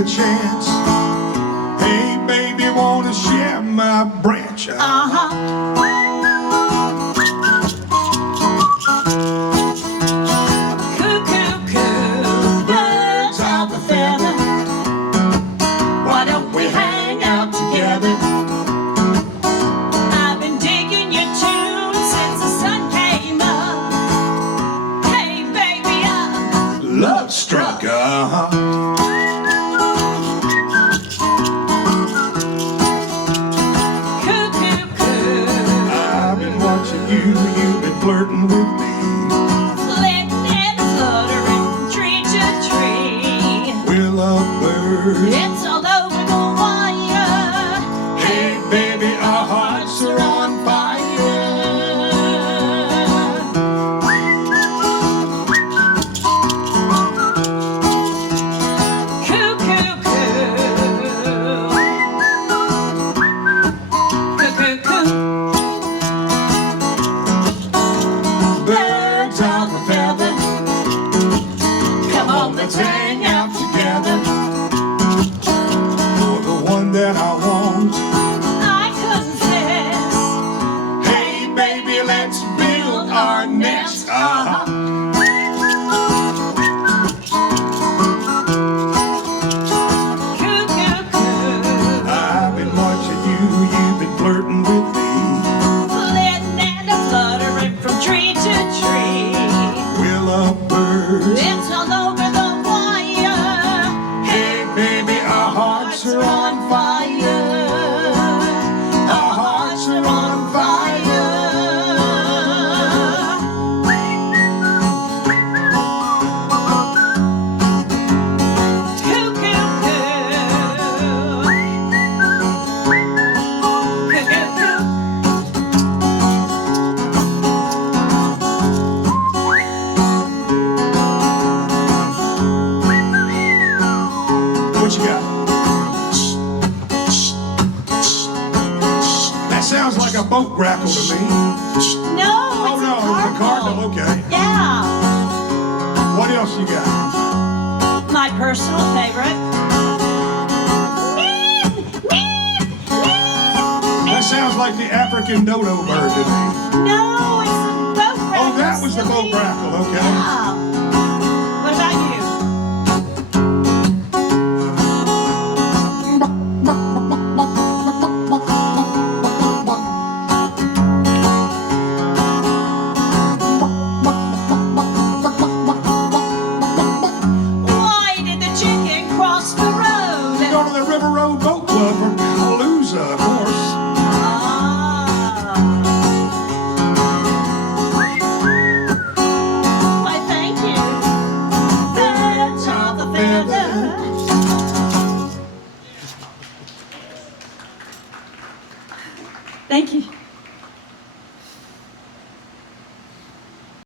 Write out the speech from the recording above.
a chance. Hey baby, wanna share my branch? Why don't we hang out together? I've been digging your tune since the sun came up. Hey baby, I'm Love struck, cuckoo. I've been watching you, you've been flirting with me. Flitting and fluttering from tree to tree. Willow bird. It's all over the wire. Hey baby, our hearts are on fire. Birds of a feather, Come on, let's hang out together. you're the one that I want. I confess. Hey baby, let's build our nest. I've been watching you, you've been flirting with me. Flitting and fluttering from tree to tree. Willow birds. It's all over the wire. Hey baby, our hearts are on fire. Our hearts are on fire. What you got? That sounds like a boat grackle to me. No, Oh it's no, a it's a cardinal, okay. Yeah, What else you got? my personal favorite. That sounds like the African dodo bird to me. No, it's a boat grackle. Oh, that was the boat grackle, okay. Yeah.